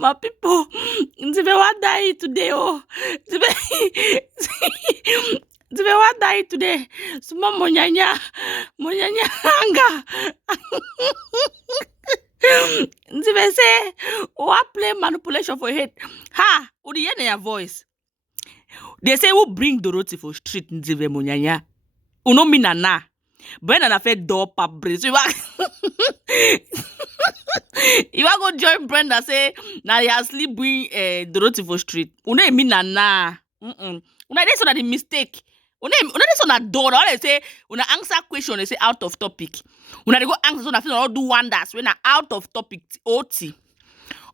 My people, Ndive what die today, oh. Ndive what die today. Suma monyanya hanga. Ndive say, what play manipulation for head? Ha, who the your voice? They say who bring Dorothy for street Ndive monyanya. Uno mi nana. Brenda na fe door pap brace. You want go join Brenda say now you sleep bring Dorothy for street. Una mi nana. Una this one the mistake. Una this one a door. All they say una answer question they say out of topic. Una they go answer so na feel do wonders when out of topic OT.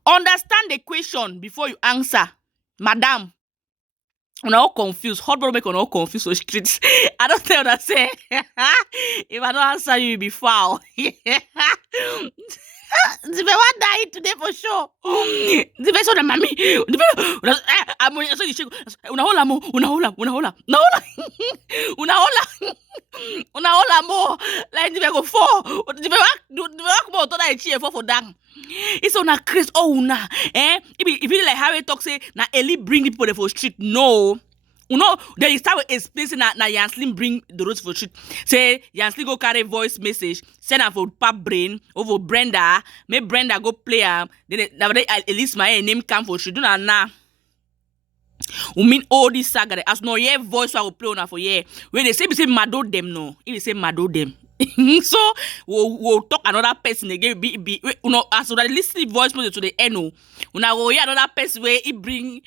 Understand the question before you answer, madam. Una all confused. Hot brother make una all confused for streets. I don't tell that say if I don't answer you, be foul. Ndive what die today for sure. Ndive so the mommy. I'm so you shake. Una hola mo. Like Ndive go four. Ndive walk more to that cheer for down. It's on a Chris. Oh una. If you like how we talk say na Eli bring people for street. No. You know, there is time explaining that Yanslim bring the roads for street. Say Yanslim go carry voice message, send her for pap brain over Brenda. Make Brenda go play am. Then at least my name come for street. Do not now. We mean all this saga. As no yeah voice I will play on her for yeah. When they say mado them no, if they say mado them. So we'll talk another person again. Be you know as we listen voice message to the end. Una go hear another person where he bring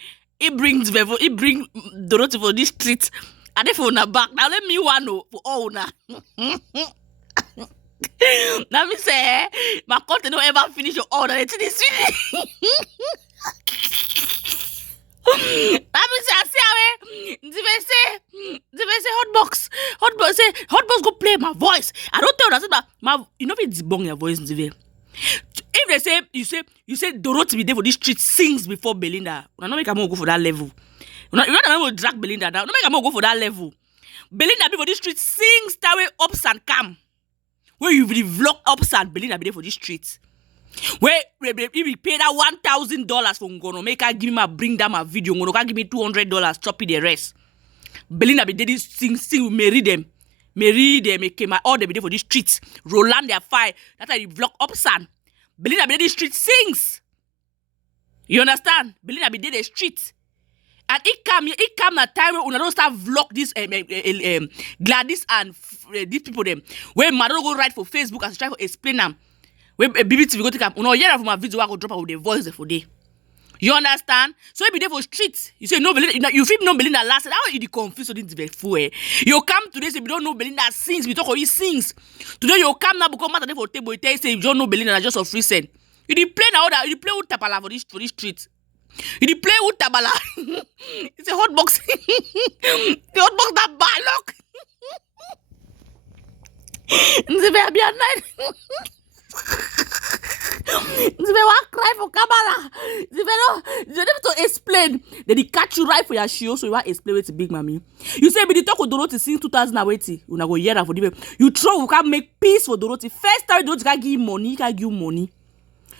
Dorothy for this street. And then for una back. Now let me one for all una. Now me say my content don't ever finish your order. It's this Let me say, Ndive say hotbox go play my voice. I don't tell that my you know if it's bong your voice, Ndive. If they say you say Dorothy be there for this street sings before Belinda, I don't make a go for that level. You don't drag Belinda down. Don't make a go for that level. Belinda be for this street sings that way ups and come. Where you really vlog ups and Belinda be there for this street. Where if we pay that $1,000 for Ngono, make her give me bring down my video. Ngono can give me $200, chop the rest. Belinda be there this sing marry them, make my all they be there for this streets. Roland their fire. That's why you vlog ups and Belinda be there the street sings. You understand? Belinda be there the street. And it come a time when we don't start vlog this Gladys and these people them. When Madonna go write for Facebook and try to explain them. When BBTV go take up, hear from my video I go drop out with the voice for day. You understand? So you be there for streets. You say no Belinda, you feel no Belinda last. How are you confused with this fool? You come today say you don't know Belinda sings. We talk how he sings. Today you come now because matter for table. You tell you say you don't know Belinda just of recent. You did play now that you play with Tapala for this street. You did play with Tabala. It's a hot box. The hot box that bad luck. Ndive be at night. Ndive want cry for Kamala. You don't have to explain. Then he catch you right for your show, so you want to explain with the big mommy. You say, but the talk with Dorothy since 2020. You go hear that for the you try we can make peace for Dorothy. First time Dorothy can give you money,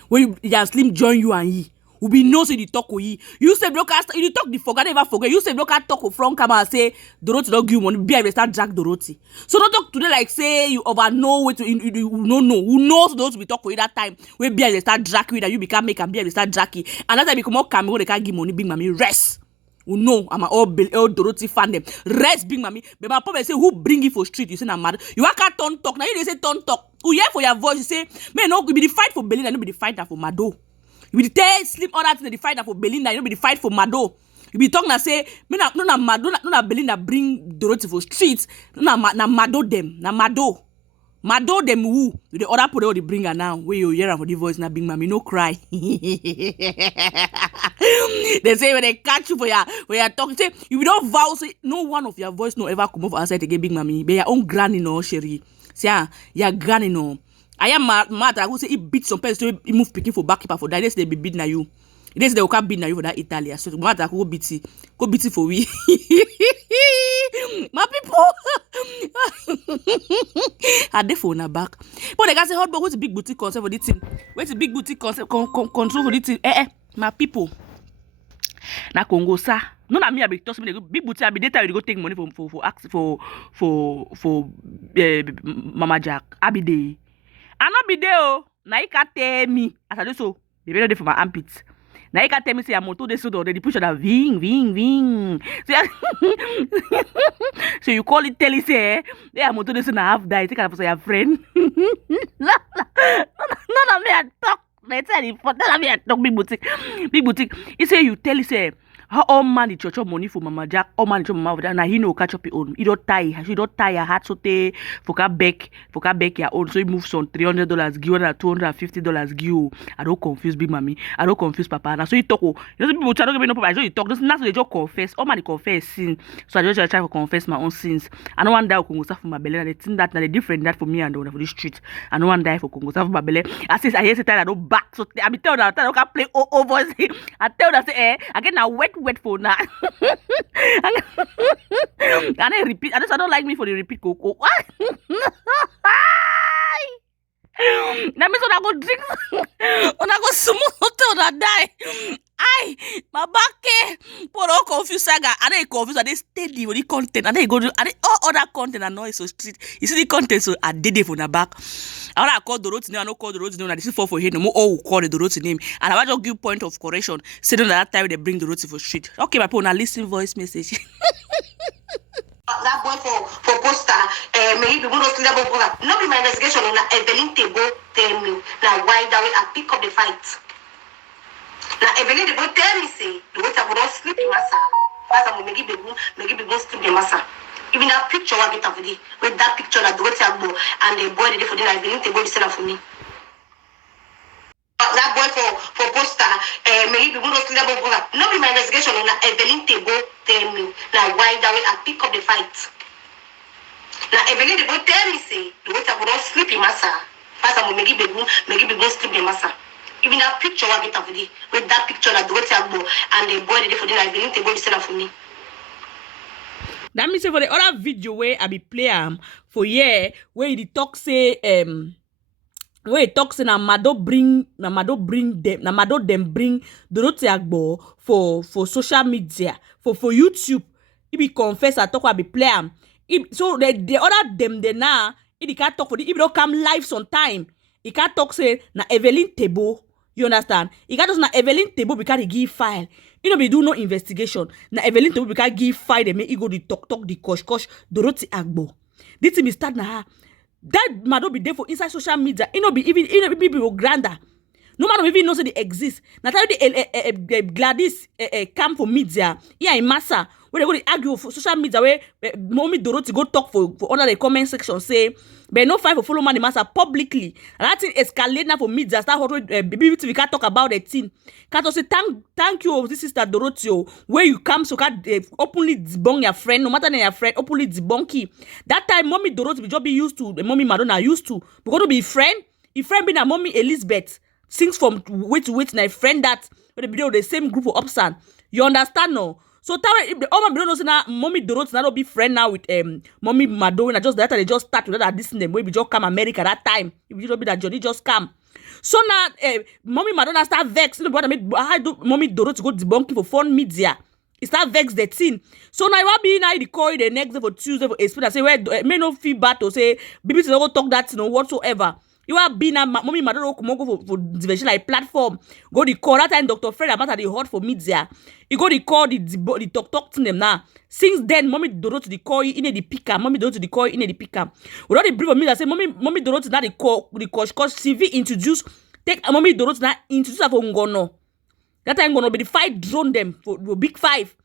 When you Slim join you and he. We be no say the talk with he. You say broadcast, you talk the forget never forget. You say broadcast talk from camera say Dorothy don't give you money. Be able to start drag Dorothy. So don't talk today like say you over know what you no know. Who knows those we talk with that time when be able to start drag with that you become make and be able to start dragging. And that's become more camera when they can't give money. Big mommy rest. Who know I'm all Dorothy fan them. Rest big mommy. But my problem say who bring it for street? You say I'm mad. You can't turn talk. Now you they say turn talk. Who hear for your voice? You say man no be the fight for Belinda. No be the fight for Mado. You be tell sleep all that in the fight for Belinda. You know be the fight for Mado. You be talking and say me na Mado na Belinda bring Dorothy for streets. Na Mado them. Na Mado them who the other people they bring her now. Where you hear for the voice na big mommy no cry. They say when they catch you for your talk, say you don't vow say no one of your voice no ever come over outside to get big mommy. Be your own granny no Sherry. Say your granny no. I am mad. I go say he beat some person so he move picking for backkeeper for that. They be beat na you. They say they will come beat na you for that Italia. So mad I go beat it for we. My people. Are they for na back? But they can say hot but what's the big boutique concept for this thing? What's the big boutique concept control for this thing? My people, na Congo sa. No na me I be talk say big booty I be data you go take money for Mama Jack. I be there. I not be there oh. Na he can tell me as I do so. The very day for my armpits. Now you can tell me say I'm motor they so already push that ving. So, so you call it tell it say they are motor they so na half die. Take it for your friend. No, me I talk. They tell you for tell me I talk big boutique. He say you tell he say how all man the church money for Mama Jack, all man the church Mama Jack. Now he no catch up his own. He don't tie. She don't tie her heart so te for ka back your own. So he moves on $300 give her $250 give. I don't confuse big mommy. I don't confuse papa. Now so he talk. You know people try to give me no papa. So he talk. That's so they just confess. All man they confess sin. So I just try to confess my own sins. I don't want die for Congo for my belly. And they think that now they different that for me and for the street. I don't want die for Congo for my belly. I say I hear say I don't back. So I be tell that I don't play voice. I tell that say I get now wet for now. And I repeat. I don't like me for the repeat cocoa. That means when I go drink, when I go smoke until I die. My back for all confused saga. I don't confused. I don't steady with the content. I don't go to all other content and noise so street. You see the content so I did it for the back. I want to call the road name. I don't call the road name. This is for him. No more all will call the road name. And I want to give point of correction. Say that time they bring the road for street. Okay, my phone. Now listen voice message. That boy for poster, maybe we don't level program. No be my investigation on Evelyn Tebo tell me. Now why that way I pick up the fight. Now Evelyn Tebo tell me say the way I go don't sleep in massa. Massa mo make be sleep in massa. Even that picture I get for the with that picture that the way I go and the boy the for the Evelyn Tebo be send for me. That boy for poster, maybe we don't level program. No be my investigation on Evelyn Tebo tell me. Now why that way I pick up the fight. Now Evelyn Tebo tell me say the way I go don't sleep in massa. Massa mo make be sleep in massa. Even that picture I get for the with that picture that the way I go and the boy the for the Evelyn Tebo be send for me. That means for the other video where I be play for where the talk say where it talks na mado bring them bring Dorothy Agbo for social media for YouTube. He be confess I talk I be play am. So the other them they now he can't talk for the he don't come live sometime. He can't talk say na Evelyn Tebo. You understand? He can't talk na Evelyn Tebo because he give file. You know be do no investigation. Na Evelyn Tebo because give file they make he go the talk the kosh Dorothy Agbo. This thing be start na her. That might not be there for inside social media. It not be even people grander. No man even knows they exist. Now tell the Gladys come for media. Yeah, in massa. Where they go to argue for social media where mommy Dorothy go talk for under the comment section say but no fine for follow man the massa publicly. And that thing escalate now for media. Start hot baby we can't talk about the thing. Can't say thank you this sister Dorothy where you come so can openly debunk your friend no matter your friend openly debunk. That time mommy Dorothy just be used to mommy Madonna used to because to be friend. If friend be na mommy Elizabeth sings from wait to wait na friend that when they be the same group of upsan. You understand no? So if the all my don't know say now mommy Dorothy not be friend now with mommy Madonna just that they just start with that this them we just come America that time if you don't be that Johnny just come. So now mommy Madonna start vex you know what I mean how do mommy Dorothy go debunking for fun media. It start vex the thing. So now you be now the call the next day for Tuesday for explain and say where may no feel bad to say BBC don't go talk that you know whatsoever. You have been a mommy Madonna go for division like platform. Go the call that time Dr. Fred about the hot for media. You go the call the talk to them now. Since then, mommy Dorothy the call in the picker. Mommy Dorothy the call in the picker. Without the brief of me that say mommy Dorothy now the call cause CV introduce take mommy Dorothy now introduce her for Ngono. That time Ngono be the fight drone them for big five.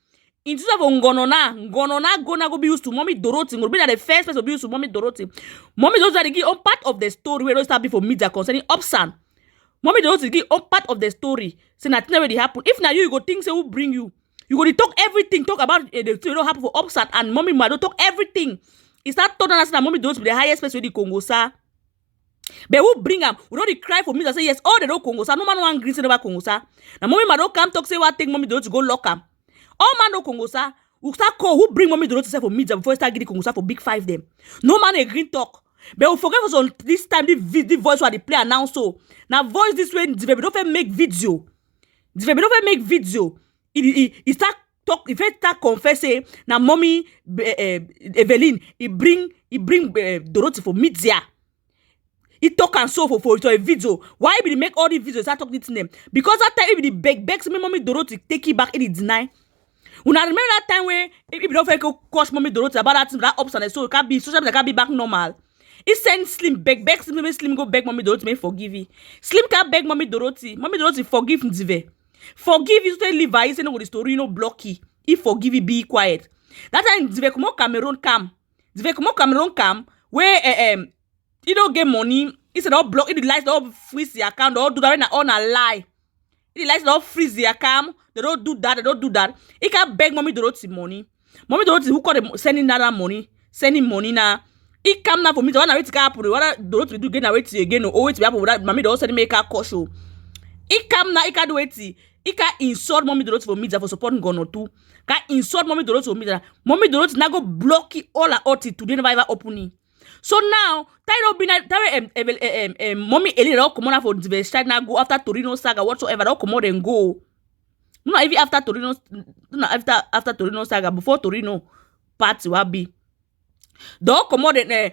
Instead of Ngono na go be used to mommy Dorothy. Ngono be the first person to be used to mommy Dorothy. Mommy Dorothy they give on part of the story where they start before media concerning Upsan. Mommy Dorothy give on part of the story. Say nothing already happen. If now you go think say who bring you. You go to talk everything. Talk about the story don't happen for Upsan and mommy Mado talk everything. It start talking us that mommy Dorothy be the highest person with the Congo sa. But who bring them? We don't cry for me. I say yes. Oh they don't Congo sa. No man want green say never Congo sa. Now mommy Mado come talk say what take mommy Dorothy go lock am. All man no Congo sa. We start call who bring mommy Dorothy for media before we start getting Congo sa for big five them. No man a green talk. But we forget us on this time the voice what they play announce so. Now voice this way Ndive don't make video. Ndive no fit make video. He start talk. He first start confess say na mommy Evelyn. He bring Dorothy for media. He talk and so for a video. Why be make all these videos start talking to them? Because that time if the beg me mommy Dorothy take it back, it deny. When I remember that time where if you don't coach mommy Dorothy about that thing, that ups and so it can't be social media can't be back normal. He send Slim beg Slim go beg mommy Dorothy may forgive you. Slim can't beg mommy Dorothy forgive Ndive. Forgive you to leave her. He say no with the story, you know, blocky. He forgive you, be quiet. That time Ndive come on Cameroon cam. Ndive come on Cameroon cam where you don't get money. He said all block. He likes all freeze the account. All do that on a lie. He likes all freeze the account. They don't do that. They don't do that. He can beg mommy Dorothy money. Mommy Dorothy who call them sending that money, sending money now. He come now for me. The one I wait to happen. What Dorothy do again? I wait again. Oh wait to happen. That mommy don't send make her caution. He come now. He can do it. He can insult mommy Dorothy for media for supporting Gono too. Can insult mommy Dorothy for media. Mommy Dorothy now go block it all her out it today never ever opening. So now, mommy Ellie don't come on for the strike now go after Torino saga whatsoever. Don't come on and go. No, even after Torino, no, after Torino saga before Torino party will be. Don't come on the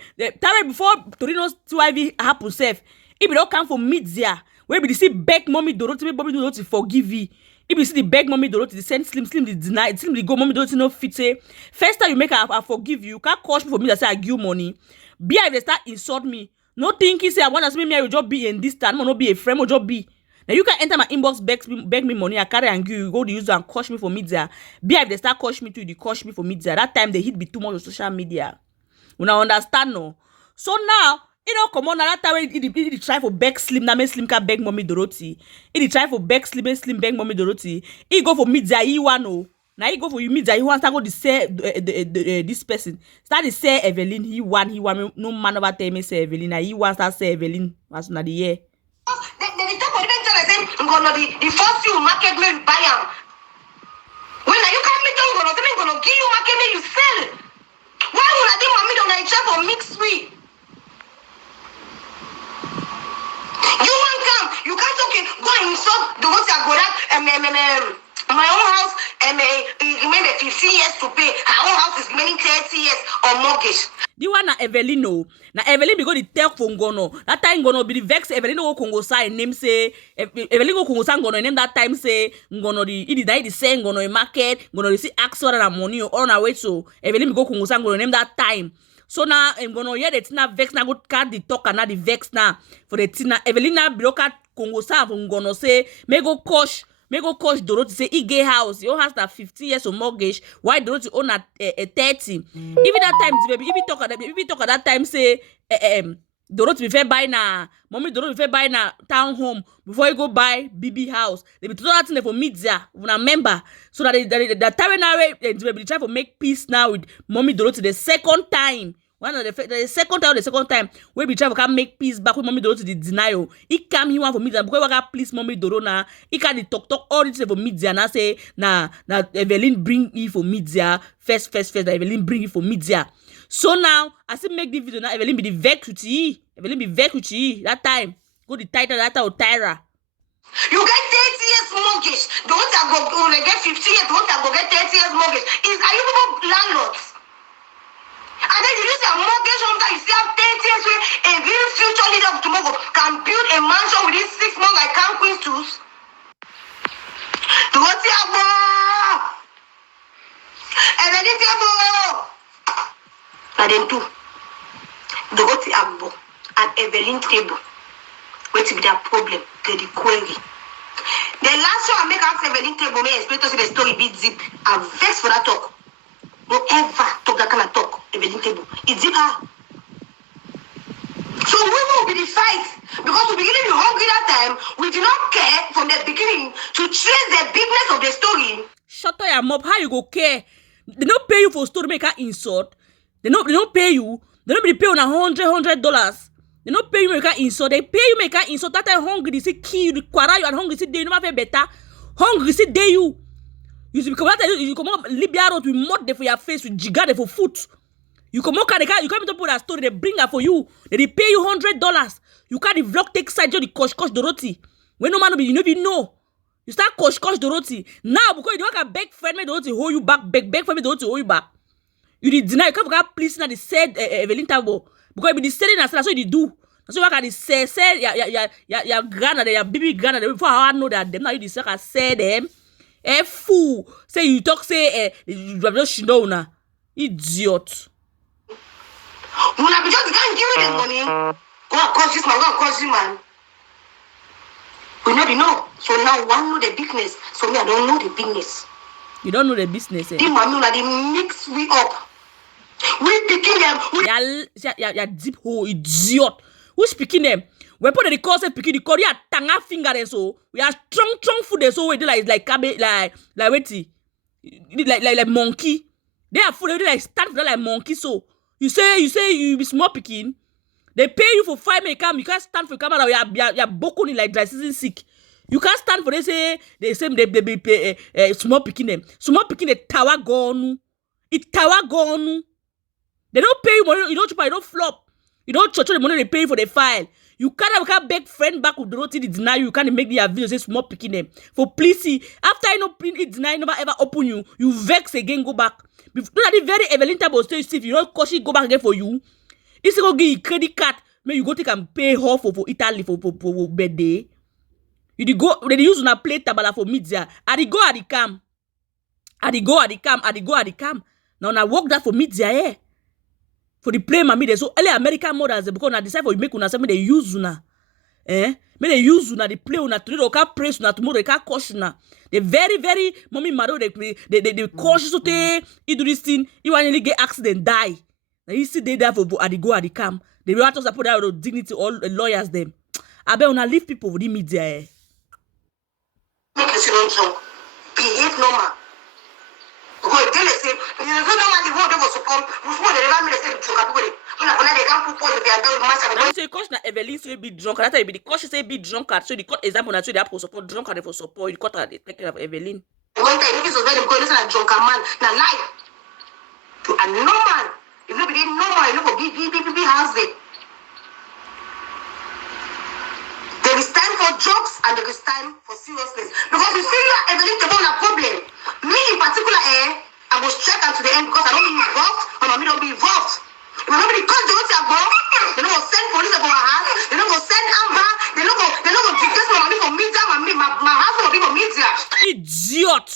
before Torino to happen safe. If you don't come for media, where we see beg mommy Dorothy, mommy Dorothy forgive you. If you see the beg mommy Dorothy, the send Slim the deny, Slim the go mommy Dorothy no fit say. First time you make I forgive you, can't coach me for me that say I give you money. Be if they start insult me. No thinking say I want to see me I will just be in this time. I not be a friend, will just be. Now you can enter my inbox, beg me money, I carry and give you, go to use and coach me for media. Be if they start coach me too, they coach me for media. That time they hit me too much on social media. When I understand no. So now, you know, come on, now that time he try for beg Slim, now make Slim can beg mommy Dorothy. He try for beg Slim beg mommy Dorothy. He go for media, he want no. Now he go for you media, he wants to go to say this person. Start to say Evelyn, he want no man over tell me say Evelyn. Now he wants to say Evelyn as na the year. They talk about even tell the same gonna the first you market me buy am. When you come me down gonna say me gonna give you market me you sell. Why would I do mommy don't I try for mix sweet? You want come, you can't okay, go and insult the ones that go that my own house remember 15 years to pay. Her own house is remaining 30 years on mortgage. The one na Evelyn no. Na Evelyn be go the tell for Ngono. That time Ngono be the vex Evelyn go Congo say name say Evelyn go Congo say Ngono name that time say Ngono the say Ngono market Ngono see ask for that money or na wait so Evelyn be go Congo say Ngono name that time. So now Ngono hear the tina vex na go card the talk and na the vex na for the tina Evelyn na block Congo say for Ngono say me go coach Dorothy say he get house. Your house na 50 years of mortgage. Why Dorothy own at 30? Even that time, baby, if you talk at that time, say Dorothy before buy na mommy Dorothy before buy na town home before you go buy BB house. They be told that thing for media. Una member so that the time now they try to make peace now with mommy Dorothy the second time. One of the second time we be try to come make peace back with mommy Dorothy the denial. He come here one for media because we got please mommy Dorona. He can talk all this for media and say na Evelyn bring it for media first that Evelyn bring it for media. So now I say make this video now Evelyn be the vex with you. Evelyn be vex with you that time. Go the title that time Tyra. You get 30 years mortgage. The ones that go get 50 years, the ones that go get 30 years mortgage. Are you people landlords? And then you use your mortgage home that you still have 30 years where a real future leader of tomorrow can build a mansion within 6 months like Camp Queen's tools. Dorothy Agbo! Evelyn Agbo! And then two. Dorothy Agbo and Evelyn Table. Wait to be their problem, get the query. The last one I make ask Evelyn Table, may explain to see the story bit deep. I'm vexed for that talk. Don't ever talk that kind of talk, Evelyn Table. It's deep her. So we will be the fight. Because we beginning to hungry that time, we did not care from the beginning to trace the bigness of the story. Shut up your mouth. How you go care? They don't pay you for story make her insult. They don't pay you. They don't be pay on $100. They don't pay you make her insult. They pay you make her insult. That time hungry, they say kill you, quarrel you, and hungry say they never feel better. Hungry say they you. You come out, you come out Libya road with mud for your face, with jigger for foot. You come out, you come to put a story, they bring her for you. They pay you $100. You can't the vlog take side, the coach Dorothy. When no man be, you know. You start coach Dorothy. Now, because you don't have beg friend me Dorothy hold you back, beg friend me Dorothy hold you back. You did deny, you can't please now the said Evelyn Tabo. Because you be selling and that's what you do. That's what I say, your grandmother, your baby grandmother, before I know that them, now you decide I say them. Fool. Say you talk, say, you have just know now. Idiot. When I be just can't give you this money, go and cause this man, go and cause you, man. We know. So now one know the business. So me, I don't know the business. You don't know the business, eh? The man, they mix we up. We picking them. Yeah, deep hole, idiot. Who's speaking them? When put the course and picking the Korea tanga finger and so we are strong food and so we do like cabbage like wait like monkey. They are food they like stand for like monkey. So you say you be small picking. They pay you for 5 minutes come. You can't stand for camera. You're bokuni like dry season sick. You can't stand for they be pay small picking them. Small picking the tower gone. It tower gone. They don't pay you money. You don't flop. You don't charge the money they pay for the file. You can't beg friend back with the roti deny you. You can't make the video say small picking them. For please see, after I know it deny never ever open you, you vex again, go back. Before that very Evelyn Tabo stay if you don't cautious go back again for you. If you go give you credit card, may you go take and pay her for Italy for birthday. You go they use una plate tabala for media. I go at the cam. Now I work that for media eh. For the play my media. So early American mothers because I decide for you make una something they use una. May they use una the play una today they can't praise una tomorrow they can't caution una. They very mommy mother they cautious so they you do this thing you want to get accident die. Now you see they there for at the cam. They will have to support that dignity all lawyers them. I bet una leave people with the media eh. Make you see them behave normal. Because they say, you know, normally the word was support. Before they never made a say drunk. When they can't put poison, they are doing massive. Now you say caution Evelyn say be drunk. That time be the caution say be drunk. So the court example na so they have to support drunk and for support. The court they take care of Evelyn. One time this was very good. Listen, a drunken man. Now lie. To a normal. If nobody normal, you know for be house there. There is time for jokes and there is time for seriousness. Because you see, Evelyn, the one a problem. Me in particular, I was checked to the end because I don't be involved. My mommy don't be involved. If my mommy call the hotel go, they don't go send police about my house. They don't go send Amber. They don't go discuss my mommy for media. My house will be for media. Idiot!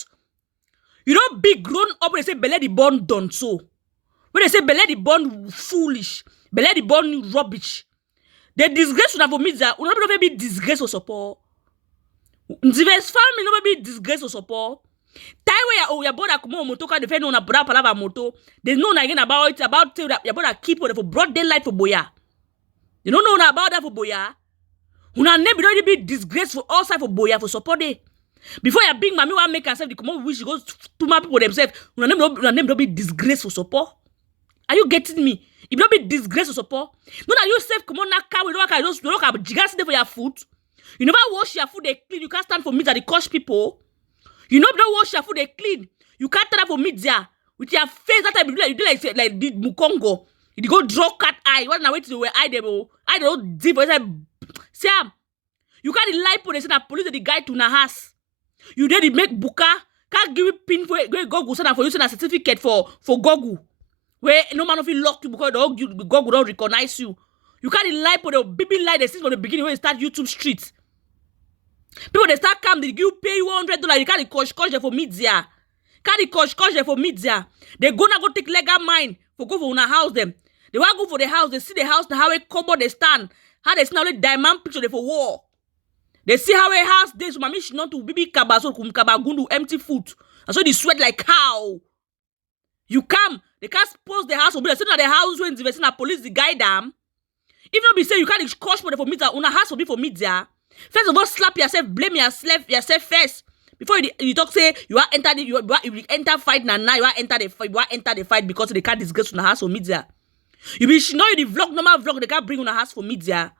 You don't be grown up when they say belly the born done so. When they say belly the born foolish, belly the born rubbish. The disgrace for media, will not be disgrace or support. Ndive's family not be disgrace or support. Time where your brother come on moto can defend on a brother palava moto. They know again about it about your brother keep on for broad daylight for boya. You don't know about that for boya. Una name already be disgrace for all side for boya for support day. Before your big mommy want make herself the come on wish she goes to my people themselves. Una name don't be disgrace for support. Are you getting me? If not be disgrace or support, no that you self come on now car we don't have gigas for your food. You never wash your food they clean. You can't stand for media they coach people. You know don't wash your food they clean. You can't stand for media with your face that time you do like the Mukongo. You go draw cat eye. What now wait to where eye them I don't deep Sam. You can't lie for they say that police the guy to na house. You did make buka can't give you pin for Google send for you send a certificate for Google. Where no man of you lock you because God will not recognize you. You can't lie for the baby lie they since from the beginning when you start YouTube streets. People they start come, they give you pay you $100. You can't coach for media. Can't coach for media. They gonna go take legal mine for go for una house them. They want go for the house, they see the house, how a cupboard they stand, how they see now diamond picture they for war. They see how a house they so mommy she not to baby kabaso kabagundu empty foot. And so they sweat like cow. You come, they can't post the house for they say that the house when the police the guy them. If not be say you can't coach for media, una house will be for media. First of all, slap yourself, blame yourself first. Before you talk say you are enter you enter fight now you are enter the fight because they can't disgrace on the house for media. You be know you the vlog normal vlog they can't bring on the house for media.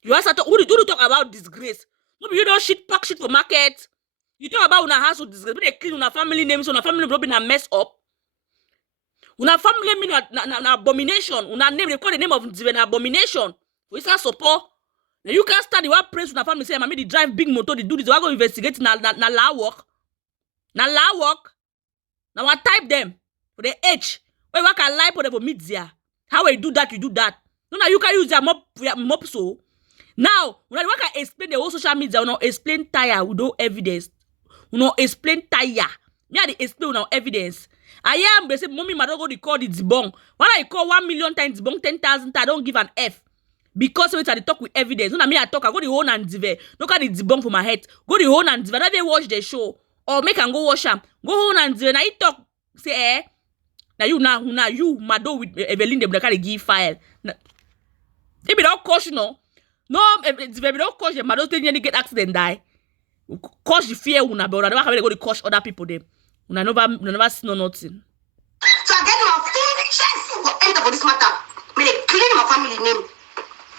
You ask who do you talk about disgrace? No, you don't pack shit for market. You talk about una house for disgrace. But they clean una family names, una family name be mess up. Una family name na abomination. Una name they call the name of Ndive na abomination. We start support. Now you can't start the one praise una family say mommy they drive big motor, they do this. I go investigate na la work. Na la work. Now I type them for the H. Where I can lie for them for media. How I do that, you do that. No, now you can use your mop so. Now, when I can explain the whole social media, we not explain tire with no evidence. We not explain tire. Me I dey explain without evidence. I am they say mommy my don't go call the debunk. When I call 1 million times debunk 10,000 times, I don't give an F. Because when I talk with evidence. When I talk, I go the whole and Ndive. Look at the debunk for my head. Go the whole and Ndive. Now they watch the show. Or make and go watch them. Go home and Ndive. Now you talk. Say now you mado with Evelyn they carry give file. If you don't coach no if you don't coach them, mado tell you get accident die. Coach the fear una but una never go to coach other people them. Una never see no nothing. So I get my full chance to enter for this matter. May they clean my family name.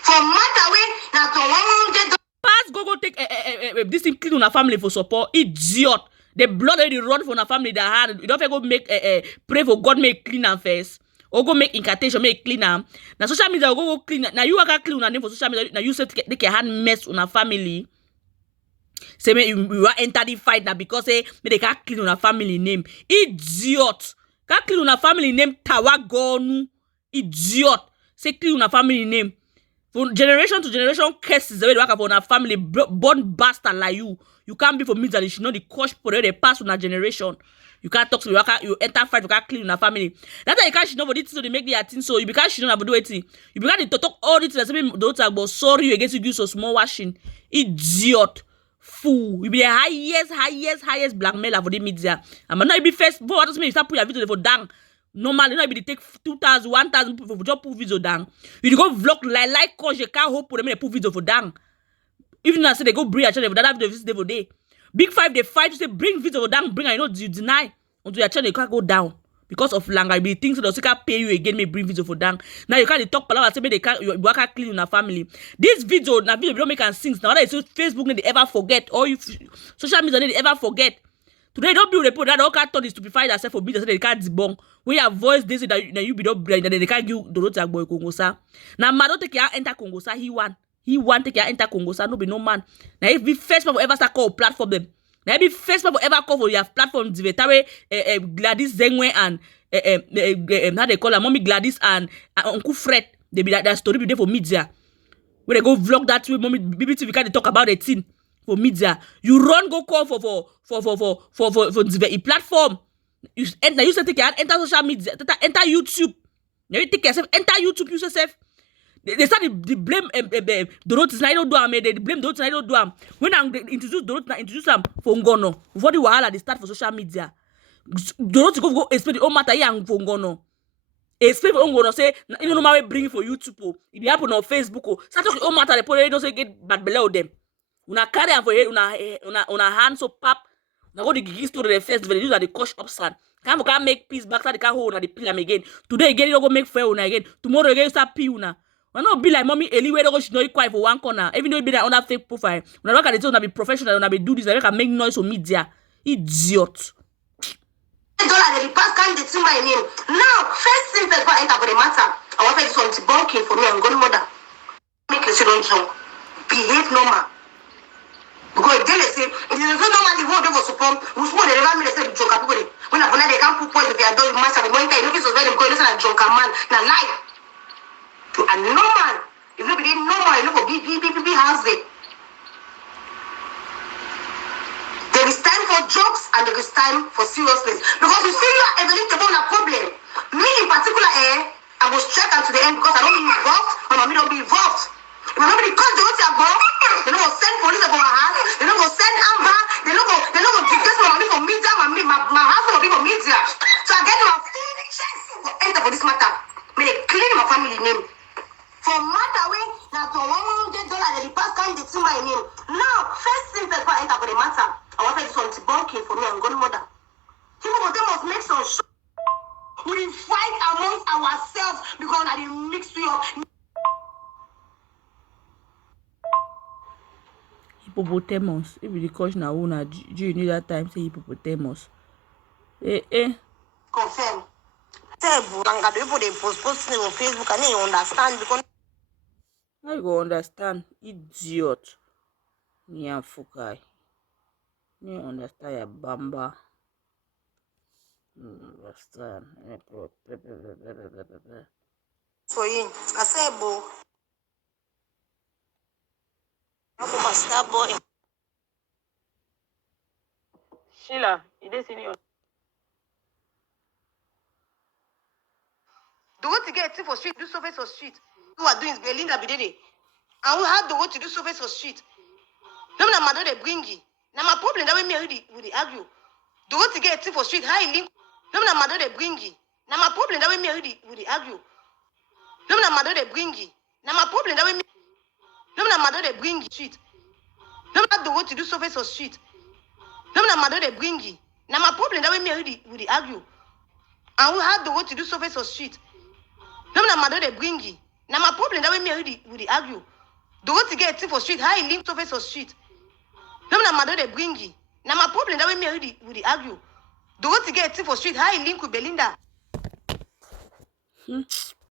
For matter way now to 100. Pass go take this thing clean on a family for support. Idiot. The blood already run for a family that had. You don't go make pray for God make clean and first. Or go make incantation make clean am. Now social media go clean. Now you can clean on a name for social media. Now you say take a hand mess on a family. Say me you enter the fight now because say they can't clean on a family name. Idiot. Can't clean on a family name Tawagonu. Idiot. Say clean on a family name. From generation to generation, cases the way they work upon a family born bastard like you. You can't be for me that you should know the coach for they pass on a generation. You can't talk to me. You enter fight. You can't clean in a family. That's why you can't know what it is. So they make the thing. So you can't know about do it. You began to talk all this. Don't talk about sorry you against you do so small washing. Idiot, fool. You be the highest blackmailer for the media. I'm not be first. But what does mean? You start putting your video for down. Normally, you know, they take 2,000, 1,000 people for just put video down. You go vlog like cause you can't hope for them to put video for down. Even I say they go bring a channel for that video for day. Big Five they fight to say bring video for down, bring. I know you deny until your channel you can't go down because of language. Be things so they can't pay you again. May bring video for down. Now you can't talk palaver say they can't you can't clean in a family. This video now video don't make and sing. Now that is Facebook they ever forget or you social media they ever forget. Today don't be report that all can't turn this stupefy themselves for media so they can't debunk. When your voice they say that you be not that they can't give the road to boy Congosa. Now Mado take your enter Congosa, he want take your enter Congosa, no be no man. Now if be first people ever start call platform them. Now if be first people ever call for your platform Ndive Gladys Zengwe and how they call her mommy Gladys and Uncle Fred. They be that story be there for media. When they go vlog that way, mommy BBTV can't talk about the thing. For media, you run go call for the platform. You enter, you say take your enter social media, enter YouTube. Now you take yourself, enter YouTube, you yourself. They start the blame the road is not do am. They blame the road is not do am. When I introduce the road, introduce them for Ngono. Before the wahala they start for social media. The road go explain the whole matter here and for Ngono. Explain for Ngono say you know my way bring for YouTube. It happen on Facebook. Start talking whole matter. They put don't say get bad below them. Una carry am for una hand so pap. Una go the gigi story the first video. Use the coach upside. Can't make peace back. They can't hold una the pill am again. Today again you go make fair una again. Tomorrow again you start pee una. Una not be like mommy anywhere go she know you quiet for one corner. Even though you be that under fake profile. Una look at it una be professional. Una be do this. Una can make noise on media. Idiot. $1 they pass can't they my name. Now first thing first go enter for the matter. I want to do some debunking for me and God mother. Make you don't jump. Behave normal. Because they say, it is so normal the whole day was support, who smoke the never made a joke people. When they can't put poison if they are doing massive, when you know this was very good, listen a drunken man, now lie. And normal, if nobody normal, you know for be house it. There is time for jokes and there is time for seriousness. Because you see you are evaluating a problem. Me in particular, I was checked to the end because I don't be involved, my mommy don't be involved. Remember the cause they go, they don't go send police over my house, they don't go send Amber, they don't go discuss my money for media, my house will be for media. So I get my full chance to enter for this matter. May they clean my family name. For matter way, now to $100 they pass can't they my name. Now, first thing first go enter for the matter. I want to do some debunking for me and godmother. People must make some sure we fight amongst ourselves because I didn't mix you up. Hippopotamus. If the question now una do you need that time say hippopotamus. Confirm. Terrible. And people they post on Facebook and they understand because go understand, idiot. Nyafukai. You understand ya bamba. Understand. For him, I say, bo. I'm a star boy. Sheila, you didn't see me. The way to get it for street, do surface for street. Who are doing Belinda Bidede? And who had the way to do surface for street? No, na mother they bring you. Now my problem that we me with the argue. The way to get it for street, how link. No, na mother they bring you. Now my problem that we me with the argue. No, na mother they bring you. Now my problem that we me. No, na mother they bring you street. No, na the way to do surface for street. No, na mother they bring you. Now my problem that we me with the argue. And who had the way to do surface for street? No, na mother they bring you. Now my problem that we me with the argue. The way to get it for street, how link surface for street. No, na mother they bring you. Now my problem that we me with the argue. The way to get it for street, how link with Belinda.